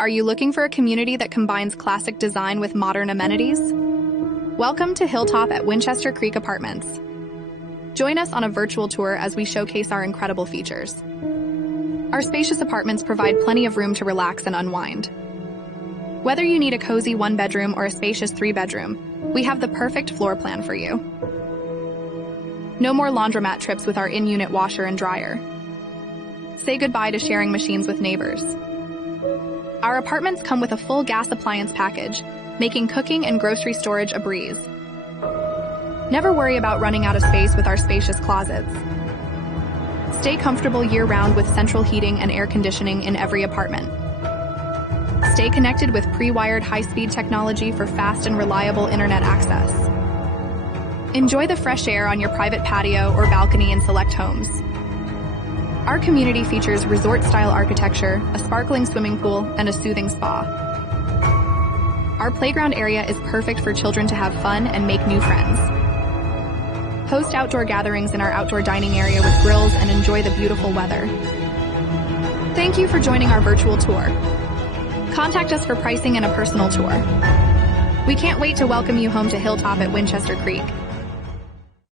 Are you looking for a community that combines classic design with modern amenities? Welcome to Hilltop at Winchester Creek Apartments. Join us on a virtual tour as we showcase our incredible features. Our spacious apartments provide plenty of room to relax and unwind. Whether you need a cozy one-bedroom or a spacious three-bedroom, we have the perfect floor plan for you. No more laundromat trips with our in-unit washer and dryer. Say goodbye to sharing machines with neighbors. Our apartments come with a full gas appliance package, making cooking and grocery storage a breeze. Never worry about running out of space with our spacious closets. Stay comfortable year-round with central heating and air conditioning in every apartment. Stay connected with pre-wired high-speed technology for fast and reliable internet access. Enjoy the fresh air on your private patio or balcony in select homes. Our community features resort-style architecture, a sparkling swimming pool, and a soothing spa. Our playground area is perfect for children to have fun and make new friends. Host outdoor gatherings in our outdoor dining area with grills and enjoy the beautiful weather. Thank you for joining our virtual tour. Contact us for pricing and a personal tour. We can't wait to welcome you home to Hilltop at Winchester Creek.